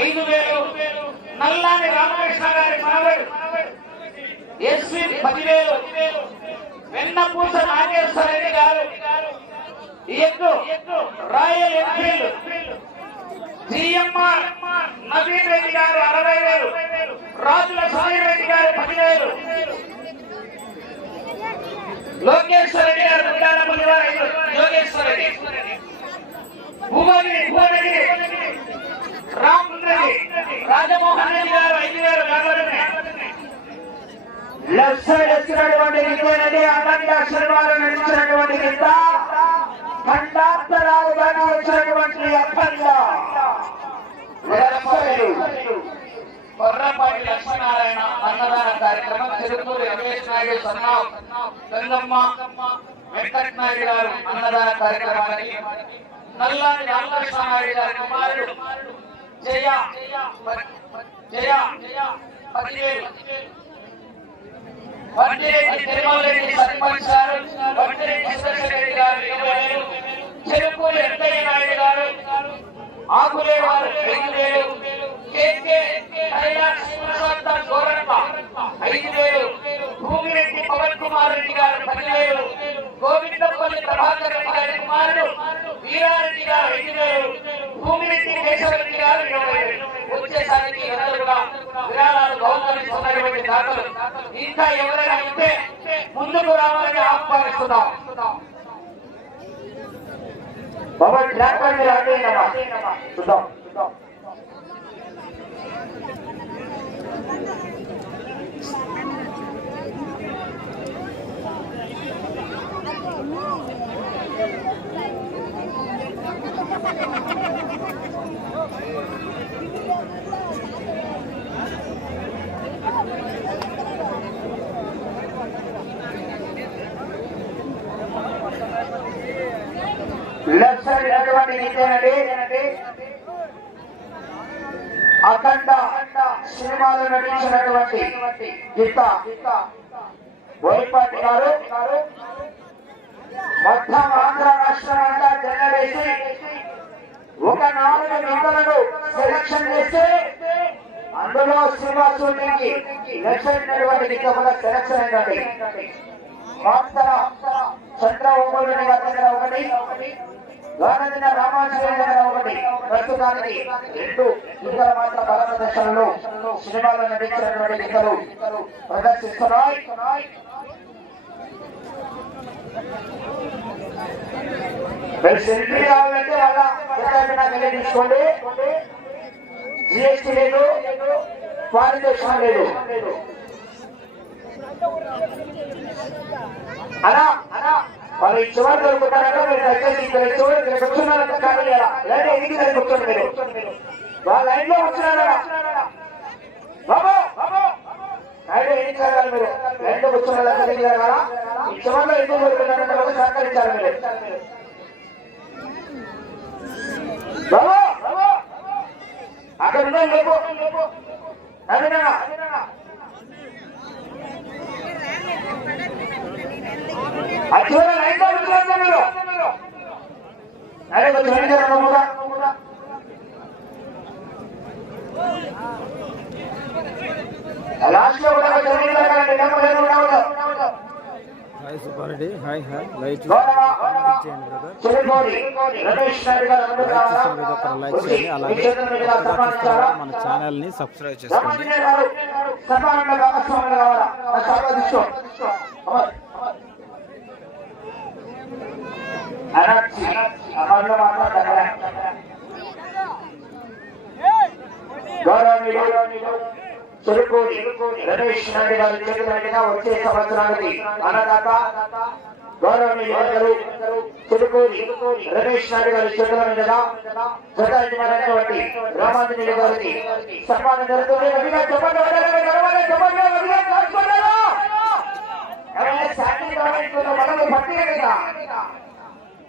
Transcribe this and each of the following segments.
ఐదు వేలు నల్లాని రామకృష్ణ గారి మనవడు ఎస్వి పదివేలు. వెన్నపూస Nageswara Reddy garu. Egg Royal Enfield. GMR Naveen Reddy garu అరవై వేలు రాజుల సాయి రెడ్డి గారు పదివేలు. లోకేశ్వర రెడ్డి గారు గుండాలపల్లి వారు ఐదు. యోగేశ్వర రెడ్డి భూమగిరి భూమగిరి రామ్ రాజమోహన్ రెడ్డి గారు ఐదు వేలు లెఫ్ట్ సైడ్ వచ్చినటువంటి అఖండ నడిచినటువంటి వచ్చినటువంటి అఖండ కొర్రపాటి లక్ష్మీనారాయణ అన్నదాన కార్యక్రమం తిరుపూరు రమేష్ నాయుడు నాయుడు గారు అన్నదాన కార్యక్రమానికి నల్లాని రామకృష్ణ నాయుడు గారి కుమారుడు. జయ జయ పదివేలు. వంటిరెడ్డి తిరుమలరెడ్డి సర్పంచ్ గారు సురేశ్వరరెడ్డి గారు ఇరవై నాయుడు గారు ఆకులే వారు వేలు కేకే కైలాస్ ప్రసాద్ గోరప్ప ఐదు వేలు భూమిరెడ్డి పవన్ కుమార్ రెడ్డి గారు పదివేలు గోవిందపల్లి ప్రభాకర్ రెడ్డి గారి కుమారుడు వీరారెడ్డి గారు ఐదు వేలు భూమిరెడ్డి కేశవరెడ్డి గారు ఇరవై వేలు వచ్చేసరికి దాతలు ఇంకా ఎవరైనా ఉంటే ముందుకు రావాలని ఆహ్వానిస్తున్నాం బాబా చూద్దాం లెఫ్ట్ సైడ్ అటువంటి అఖండ సినిమాలో నటించినటువంటి గీత వైపాటి గారు. మొత్తం ఆంధ్ర రాష్ట్రం అంతా జనరేసి ఒక నాలుగు నిధులను సెలక్షన్ చేస్తే అందులో సినిమా షూటింగ్ లక్షటువంటి సెలక్షన్ అయిందండి మాస్టర్ చంద్రబాబు దగ్గర ఒకటి రామాచార్య దగ్గర ఒకటి. ప్రస్తుతానికి రెండు బల ప్రదర్శనలు సినిమాలో నటించినటువంటి ఇద్దరు ప్రదర్శిస్తున్నాయి. మీరు సెంట్రీ కావాలంటే వాళ్ళ ఎక్కడైనా తీసుకోండి. జిఎస్టీ లేదు పారితోషికం లేదు. అలా అలా వాళ్ళు ఈ చివరి దొరుకుతారంటే మీరు దయచేసి ఇక్కడ చివరి కూర్చున్నారంటే ఖాళీ చేయాలా లేదా ఎదిగి దాన్ని కూర్చోండి మీరు? వాళ్ళ లైన్లో కూర్చున్నారా? బాబు! బాబు లైన్ ఎన్ని చేయాలి మీరు? లైన్లో కూర్చున్న ఈ చివరిలో ఎందుకు దొరుకుతారంటే సహకరించాలి మీరు బాబు బాబు అక్కడ లేపు నవీనా అచ్చువల లైన్లో మీరు అరే కొంచెం కూడా. లాస్ట్లో కూడా కొంచెం వెనక్కి జరగాలండి, కూడా ఏమి ఉండవద్దు. హాయ్ సుబ్బారెడ్డి హాయ్ హాయ్ లైట్ గౌరవ చేయండి బ్రదర్ చిరుకోడి రమేష్ నాయుడు గారు ముందుకు లైక్ రావాలా? చేసిన ప్రతి ఒక్కరు లైక్ వచ్చి చేయండి అలాగే మీ చేతుల మీదుగా కొత్తగా సన్మానించాలా? చూస్తున్న మన ఛానల్ని సబ్స్క్రైబ్ చేసుకోండి రామాంజనేయ చెరుకూరి రమేష్ నాయుడు గారు చేతుల వచ్చే సంవత్సరానికి అన్నదాత గౌరవనీయులు చెరుకూరి రమేష్ నాయుడు గారి చేతుల మీదుగా రామాంజనేయులు గారికి సన్మానం జరుగుతుంది.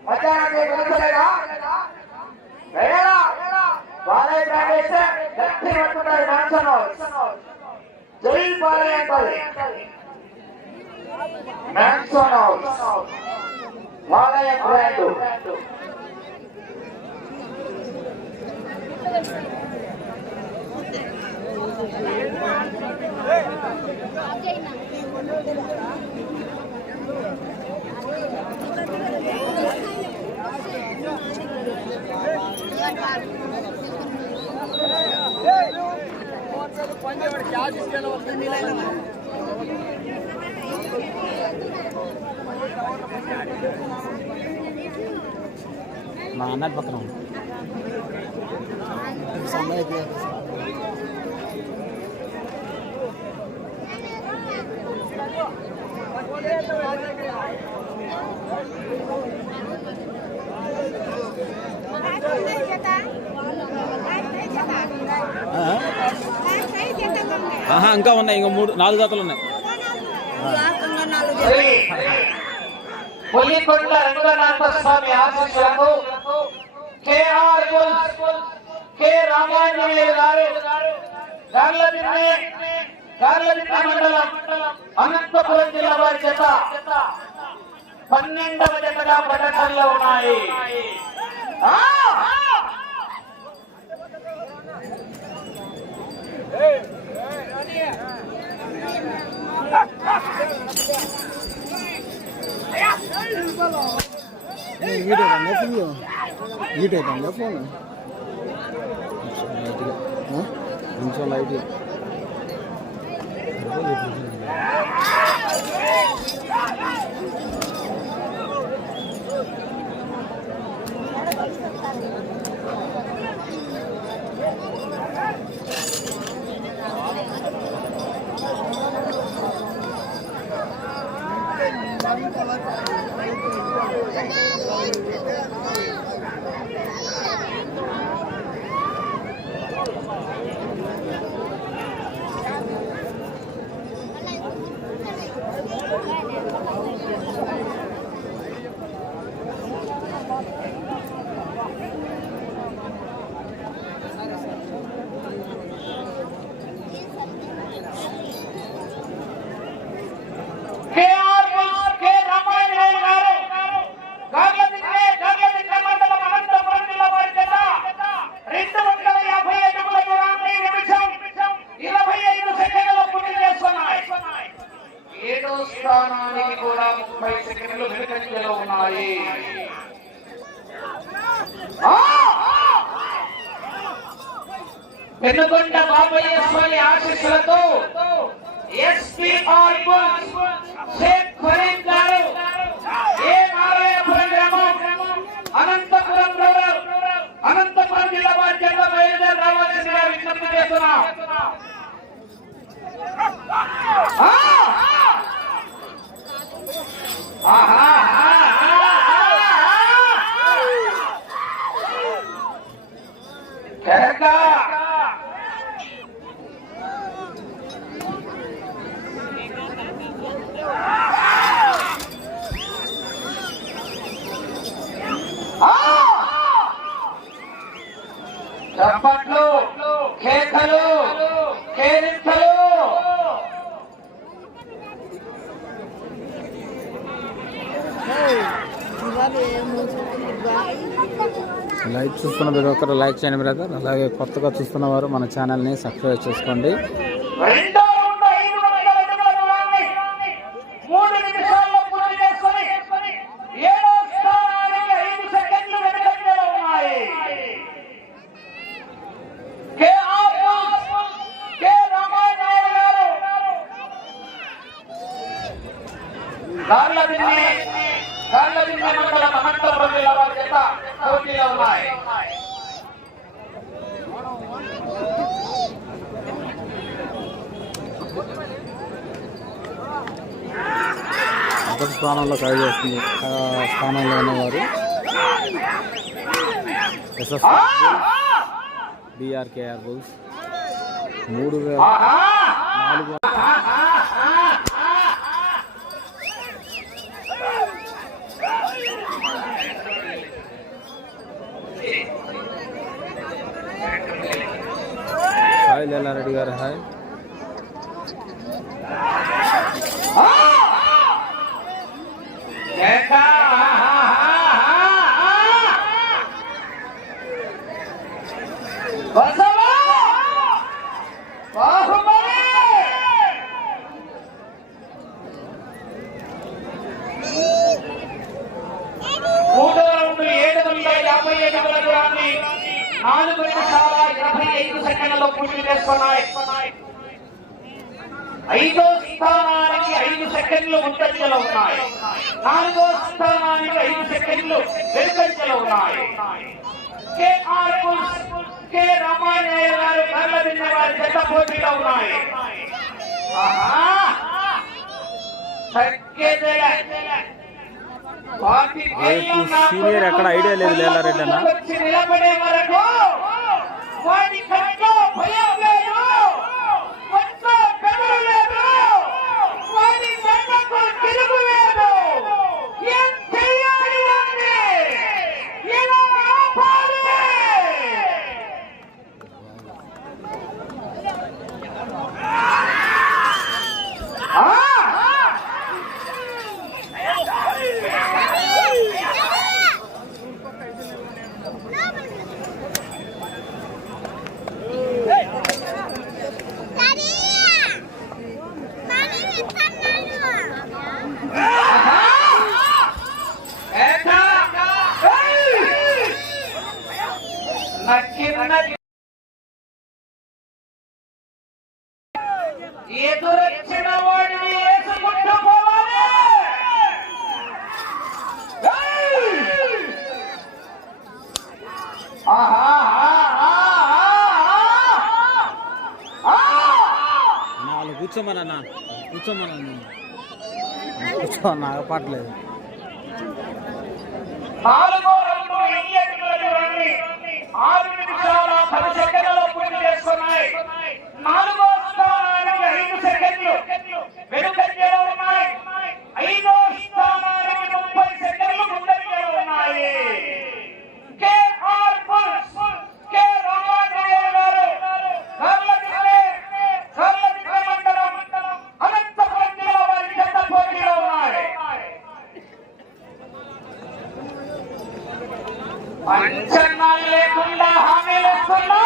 మధ్యాహ్నం బాలయ్య తాగేస్తే గట్టి పట్టుకుంటారు మ్యాన్సన్ జై బాలయ్య అంటారు బాలయ్య బ్రాండ్. మా అన్నటి పక్కన ఆహా ఇంకా ఉన్నాయి ఇంకా మూడు నాలుగు జాతలు ఉన్నాయి. Sri Pulikonda Ranganatha Swamy ఆశీస్సులకు KR bulls, K Ramanjaneyulu garu Garladinne Garladinne మండలం అనంతపురం జిల్లా వారి చేత పన్నెండవ జతగా ప్రదర్శనలో ఉన్నాయి. ఆ! హీట్ అవుతుందా ఫుల్ హీట్ అవుతుందా ఫోన్ లైట్గా కొంచెం లైట్గా KR bulls, K Ramanjaneyulu garu Garladinne Garladinne మండలం అనంతపురం జిల్లా వారి చేత రెండు వందల యాభై అడుగుల దూరాన్ని నిమిషం ఇరవై ఐదు సెకండ్లలో పూర్తి చేస్తున్నాయి ఏడో స్థానానికి కూడా ముప్పై సెకండ్లు వెనుకంజలో ఉన్నాయి ఆ! పెనుకొండ బాబయ్య స్వామి ఆశీస్సులతో ఎస్పీఆర్ బుల్స్ షేక్ ఫరీద్ గారు ఏ నారాయణపురం గ్రామం అనంతపురం రూరల్ అనంతపురం జిల్లా వారి బయలుదేరి రావాల్సిందిగా విజ్ఞప్తి చేస్తున్నాం ఆహా! కరెక్టా చప్పట్లు కేకలు కేరింతలు లైక్ చూస్తున్న ప్రతి ఒక్కరు లైక్ చేయండి బ్రదర్ అలాగే కొత్తగా చూస్తున్న వారు మన ఛానల్ని సబ్స్క్రైబ్ చేసుకోండి రెండో రౌండ్ ఐదు వందల అడుగుల దూరాన్ని మూడు నిమిషాల్లో పూర్తి చేసుకొని ఏడో స్థానానికి ఐదు సెకండ్లు వెనుకంజలో ఉన్నాయి కె ఆర్మూస్, కె రామానాయుడు గారు గార్లదిన్నె గార్లదిన్నె మండలం అనంతపురం జిల్లా వారి చేత పోటీలో ఉన్నాయి మొదటి స్థానంలో ఖాళీ చేస్తుంది. ఆ స్థానంలో ఉన్నవారు. ఎస్ఎస్ బీఆర్కేఆర్ బుల్స్ మూడు వేల నాలుగు హాయ్ లీలారెడ్డి గారు హాయ్ జయ బసవా! వా! నాలుగు నిమిషాల ఇరవై ఐదు సెకండ్లలో పూర్తి చేస్తున్నాయి ఐదో స్థానానికి ఐదు సెకండ్లు ముందంజలో ఉన్నాయి నాలుగో స్థానానికి ఐదు సెకండ్లు వెనుకంజలో ఉన్నాయి కేఆర్ పుల్స్, కె రామారాయ గారు కళ్ళ విన్న వారి జత పోటీలో ఉన్నాయి ఆహా! తగ్గేదేలే. వాటి రేపు సీనియర్ ఎక్కడ ఐడియా లేదు లేలారెడ్డి అన్న. వచ్చి నిలబడే వరకు వాడి కంట్లో భయం లేదు ఒంట్లో బెదురు లేదు వాడి జన్మకు తిరుగు లేదు ఏం చెయ్యాలి వాడిని? ఎలా ఆపాలి? ఆ! ఏటా? ఏయ్! నక్కి నక్కి ఎదురొచ్చిన వాడిని వేసుకుంటూ పోవాలి ఏయ్! ఆహా, ఆహా, ఆహా, ఆహా! నాలుగు కూర్చోమన్నా కూర్చోమన్నా కూర్చో నాకు దూరాన్ని ఆరు నిమిషాల పది సెకండ్లలో పూర్తి చేస్తున్నాయి నాలుగో స్థానానికి ఐదు సెకండ్లు వెనుకంజలో ఉన్నాయి ఐదో స్థానానికి ముప్పై సెకండ్లు ముందంజలో ఉన్నాయి కేఆర్ పుల్స్, కె రామారాయ గారు కర్లదిన్నె, కర్లదిన్నె మండలం అనంతపురం జిల్లా వారి జత పోటీలో ఉన్నాయి అంచనాలు లేకుండా హామీలు ఇస్తున్నా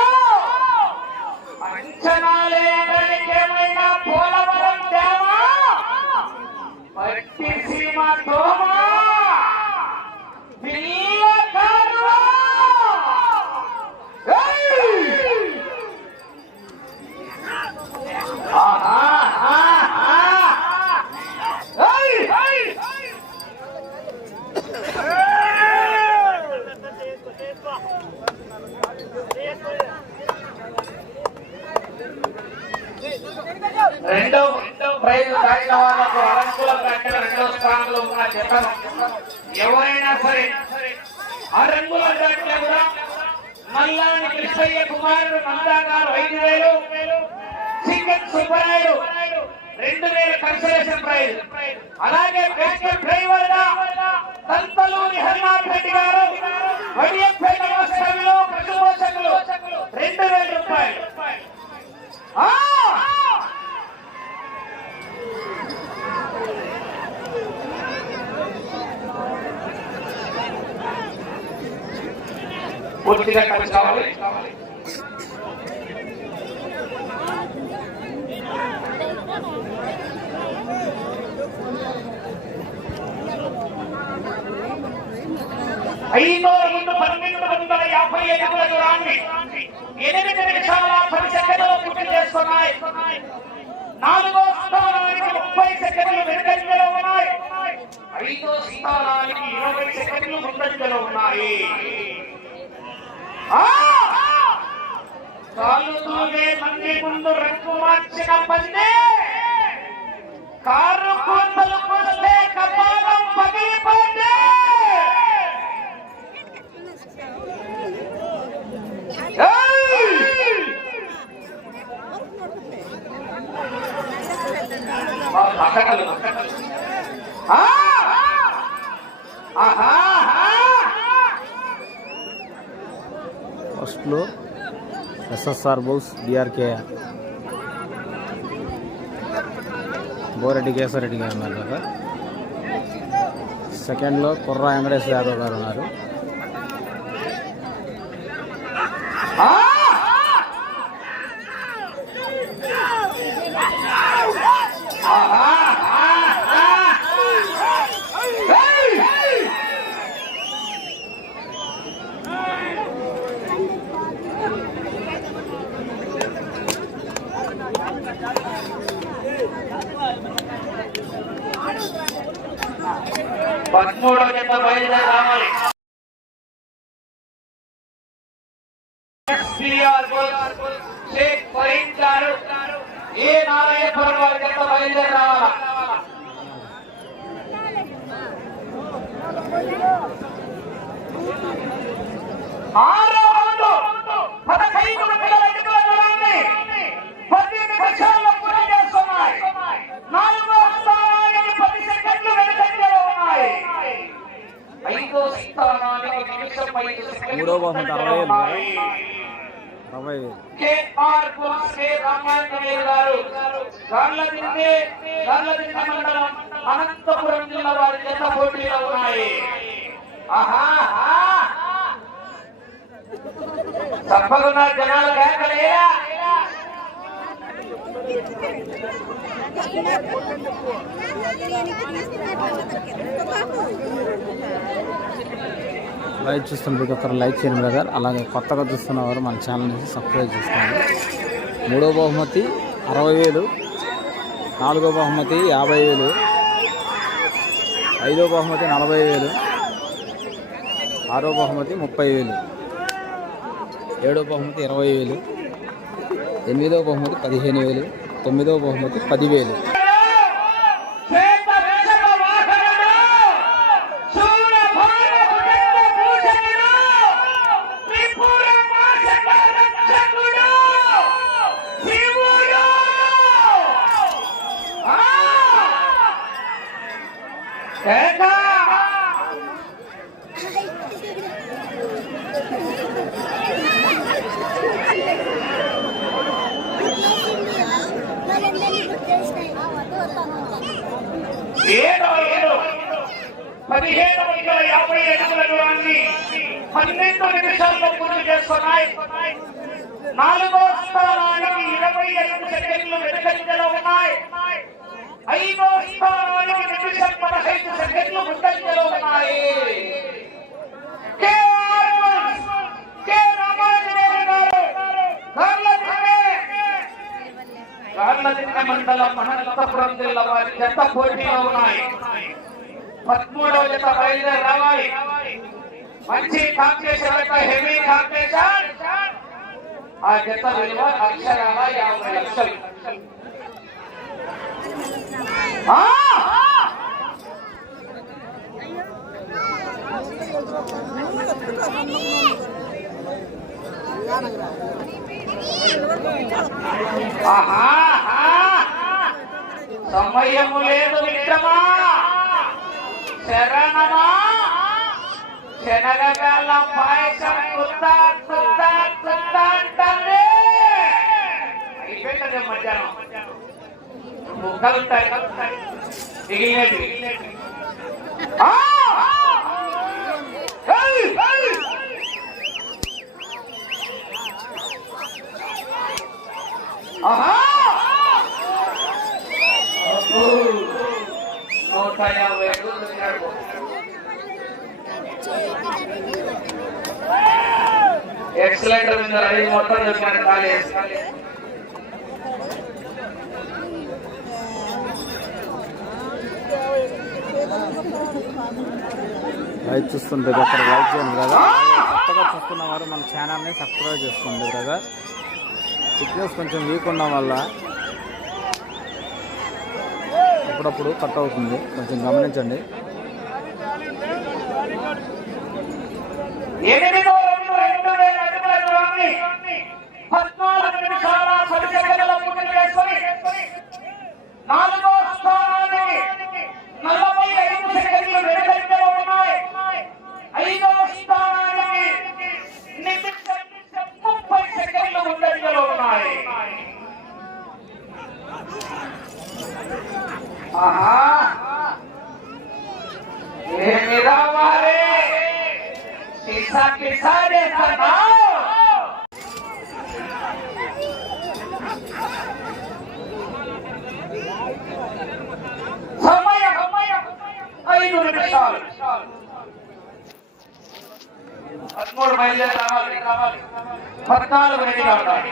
అంచనాలు వేయడానికి ఏమైనా పోలవరం తేవా? పట్టి సీమ తోమా రెండో రెండో ప్రైజ్ దాటిన వాళ్ళకు అరంకులం కంటే రెండో స్థానంలో ఉన్న చెప్పను ఎవరైనా సరే ఆ రంగులం కూడా మల్లాని కృష్ణయ్య కుమారుడు నందా గారు ఐదు వేలు సింగత్ సుబ్బరాయుడు రెండు వేల కన్సలేషన్ ప్రైజ్. అలాగే బ్యాంకర్ డ్రైవర్గా తంతలూరి హరినాథ్ రెడ్డి గారు వడియంపేట వాస్తవ్యులు పశుపోషకులు రెండు వేల రూపాయలు ఆ! పూర్తిగా కలిసి కావాలి. ఐదో రెండు పన్నెండు వందల యాభై ఐదుల దూరాన్ని ఎనిమిది నిమిషాల పది సెకండ్లు పూర్తి చేస్తున్నాయి. నాలుగో స్థానానికి ముప్పై సెకండ్లు వెనుకంజలో ఉన్నాయి. ఐదో స్థానానికి ఇరవై సెకండ్లు ముందంజలో ఉన్నాయి. ఆ! కాళ్ళు తూగే మంది ముందు రంగు మార్చిన పందే కారు కూతలు కూస్తే కపాలం పగిలిపోతే ఏయ్! ఆ, పక్కటలు, పక్కటలు. ఆ! ఆహా, ఆహా! ఎస్ఎస్ఆర్ బౌస్ డిఆర్కే బోరెడ్డి కేశవరెడ్డి గారు ఉన్నారు కదా సెకండ్లో కుర్రా వెంకటేశ్వర యాదవ్ గారు ఉన్నారు Ah! ఆహా, ఆహా! ఏయ్! పదమూడవ జత బయలుదేరి రావాలి ఎస్పీఆర్ బోల్ షేక్ ఫరీద్ గారు ఏ నారాయణపురం వారి జత బయలుదేరి రావాలా ఆరో రౌండ్ పదహైదు నిమిషాల ఎన్నికల దూరాన్ని పది నిమిషాల్లో పూర్తి చేస్తున్నాయి నాలుగో స్థానానికి పది సెకండ్లు వెనుకంజలో ఉన్నాయి ఐదో స్థానానికి నిమిషం ఐదు సెకండ్లు మూడో బహుమతి అరవై ఏళ్ళు కదా? ఉన్నాయి. అరవై వేలు కేఆర్ పుల్సే రామాంజనేయులు గారు గార్లదిండే గార్లదిండే మండలం అనంతపురం జిల్లా వారి జత పోటీలో ఉన్నాయి ఆహా ఆహా. తప్పకుండా జనాలు కేకలేరా లైక్ చూస్తున్న ప్రతి ఒక్కరు లైక్ చేయండి బ్రదర్. అలాగే కొత్తగా చూస్తున్న వారు మన ఛానల్ని సబ్స్క్రైబ్ చేసుకోండి. మూడో బహుమతి అరవై వేలు నాలుగో బహుమతి యాభై వేలు ఐదో బహుమతి నలభై వేలు ఆరో బహుమతి ముప్పై వేలు ఏడో బహుమతి ఇరవై వేలు ఎనిమిదో బహుమతి పదిహేను వేలు. తొమ్మిదో బహుమతి పదివేలు శ్వేత వృషభ వాహనుడు, శూరభార భుజంగ భూషణుడు, త్రిపుర నాశక రక్షకుడు, శివుడు. ఆ! కేక! ఏడో ఏడు పదిహేను వందల యాభై అడుగుల దూరాన్ని పన్నెండు నిమిషాల్లో పూర్తి చేస్తున్నాయి నాలుగో స్థానానికి ఇరవై ఐదు సెకండ్లు వెనుకంజలో ఉన్నాయి. ఐదో స్థానానికి నిమిషం పదహైదు సెకండ్లు ముందంజలో ఉన్నాయి. మండలం అనంతపురం జిల్లా వారి జత పోటీలో ఉన్నాయి. పదమూడవ జత బయలుదేరి రావాలి. మంచి కాంపిటీషన్ యొక్క హెవీ కాంపిటీషన్. ఆ జత విలువ అక్షరాల యాభై లక్షలు. సమయము లేదు విక్రమా. శరణమా. जनगला पाए कर कुत्ता कुत्ता कुत्ता डरे इबे कर मज़ा वो गलत है दिगिले दिगिले हाँ हेई हेई आहा ओ मोटाया वे दूसरे को ఎక్సలెంటర్ మీద ఐదు మొత్తం చెప్పాను ఖాళీ లైక్ ప్రతి ఒక్కరు లైక్ చేయండి బ్రదర్. కొత్తగా చూస్తున్న వారు మన ఛానల్ని సబ్స్క్రైబ్ చేసుకోండి బ్రదర్. సిగ్నల్స్ కొంచెం వీక్ ఉండడం వల్ల అప్పుడప్పుడు కట్ అవుతుంది. కొంచెం గమనించండి. ఎనిమిదో రెండు రెండు వేల అడుగుల దూరాన్ని పద్నాలుగు నిమిషాల పది సెకండ్ల పూర్తి చేసుకొని నాలుగో స్థానానికి నలభై ఐదు సెకండ్లు వెనుకంజలో ఉన్నాయి ఐదో స్థానానికి నిమిషం ముప్పై సెకండ్లు ముందంజలో ఉన్నాయి ఆహా ఏమి రావాలి కిసా కిసా చేస్తున్నావు సమయం ఐదు నిమిషాలు పదమూడు బయలుదేరి రావాలి పద్నాలుగు రెడీగా ఉండాలి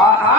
ఆహా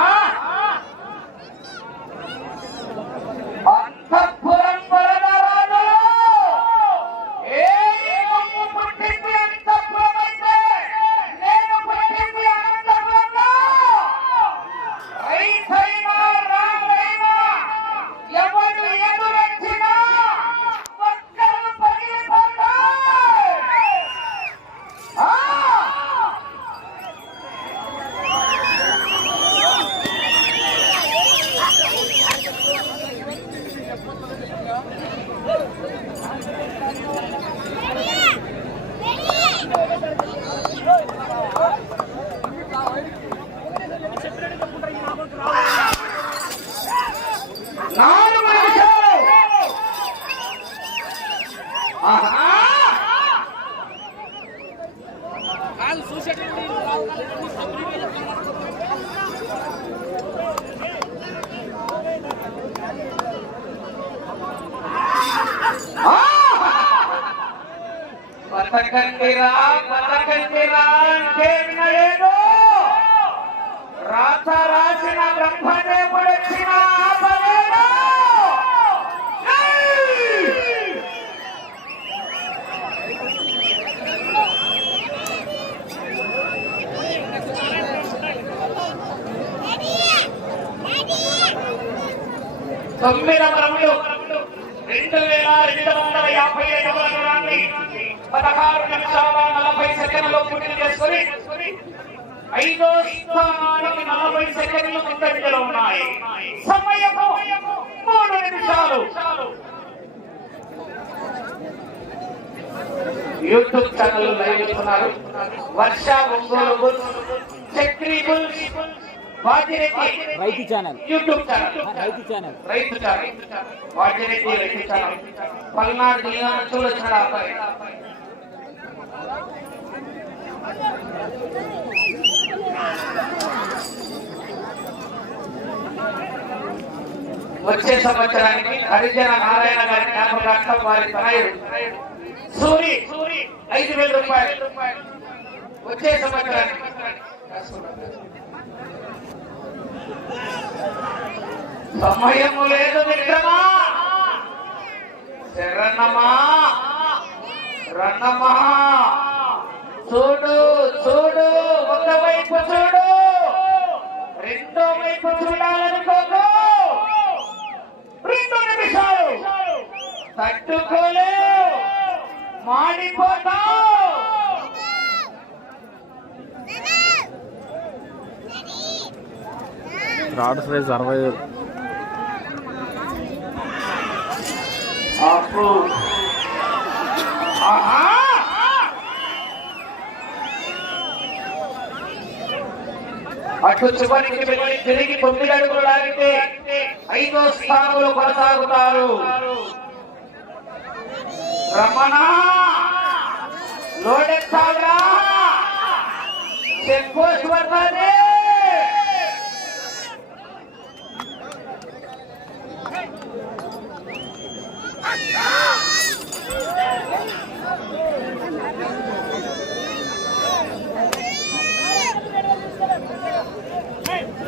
రాసిన బ్రహ్మదేవుడు వచ్చిన తొమ్మిది ఏయ్! రెండు వేల రెండు వందల యాభై ఐదవ దూరాన్ని పదహారు నిమిషాల నలభై సెకండ్లో పూర్తి చేసుకుని ఐదో స్థానానికి నలభై సెకండ్లు ముందంజలో ఉన్నాయి. సమయము మూడు నిమిషాలు. యూట్యూబ్ ఛానల్ లైవ్ ఇస్తున్నారు వర్ష ఒంగోలు బుల్స్ చక్రీ బుల్స్ రైతు ఛానల్. YouTube channel. రైతు ఛానల్. రైతు ఛానల్. వాజిరెడ్డి రైతు ఛానల్. పల్నాడు జిల్లా నుంచి అబ్బాయి వచ్చే సంవత్సరానికి హరిజన నారాయణ గారి జ్ఞాపకార్థం వారి తనయుడు సూరి సూరి ఐదు వేల రూపాయలు. వచ్చే సంవత్సరానికి. సమయము లేదు నిజమా శరణమా. రణమా చూడు చూడు ఒక వైపు చూడు. రెండో వైపు చూడాలనుకోకు. రెండు నిమిషాలు. తట్టుకోలేవు. మాడిపోతావు. రాడ్ ప్రైస్ అరవై వేలు అప్పు ఆహా అటు చివరికి వెళ్ళి తిరిగి తొమ్మిది అడుగులు లాగితే ఐదో స్థానంలో కొనసాగుతారు. రమణ లోడెత్తాగా చెక్ పడుతుంది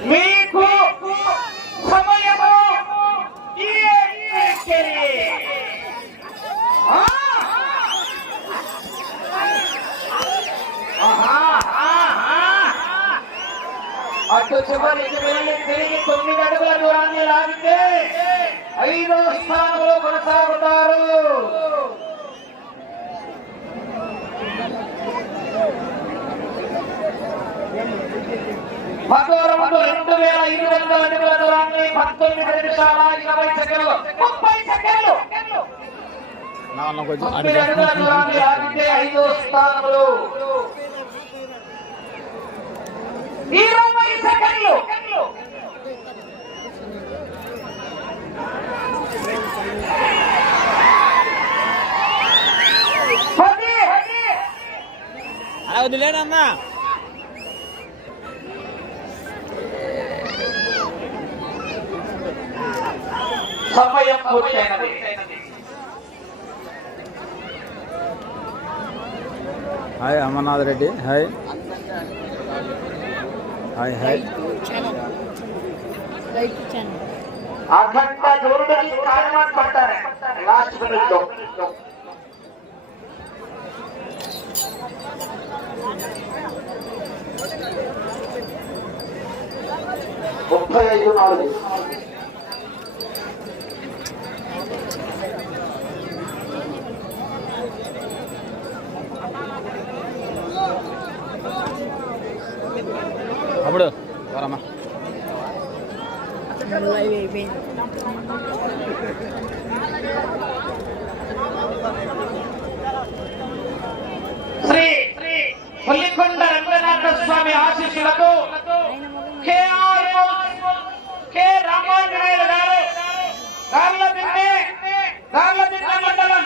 మీకు సమయము ఏకెరి. ఆ! ఆహా, ఆహా. అటు చివరికి వెళ్ళి తిరిగి తొమ్మిది అడుగుల దూరాన్ని లాగితే ఐదో స్థానంలో కొనసాగుతారు మధురములు రెండు వేల ఐదు వందల అడుగుల దూరాన్ని పంతొమ్మిది నిమిషాల ఇరవై సెకండ్లు ముప్పై సెకండ్లు నాన్న కొంచెం తొమ్మిది అడుగుల దూరాన్ని ఆగితే ఐదో స్థానంలో ఇరవై సెకండ్లు. వదిలేడన్నా సమయం పూర్తయినది. Hi Amarnath Reddy hi hi hi Akhanda last మినిట్లో. ముప్పై ఐదు నాలుగు. తమ్ముడు వరమ్మా శ్రీ పుల్లికొండ రంగనాథ స్వామి ఆశీస్సులతో కేఆర్ కె రామాంజనేయులు గారు గార్లదిన్నె గార్లదిన్నె మండలం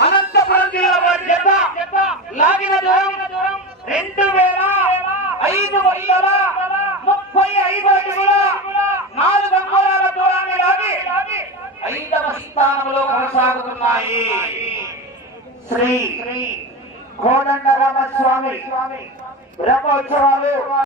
అనంతపురం జిల్లా వారి చేత లాగిన దూరం రెండు వేల ఐదు వందల నాలుగు అంగుళాల దూరాన్ని లాగి ఐదవ స్థానంలో కొనసాగుతున్నాయి. శ్రీ కోదండ రామస్వామి బ్రహ్మోత్సవాలు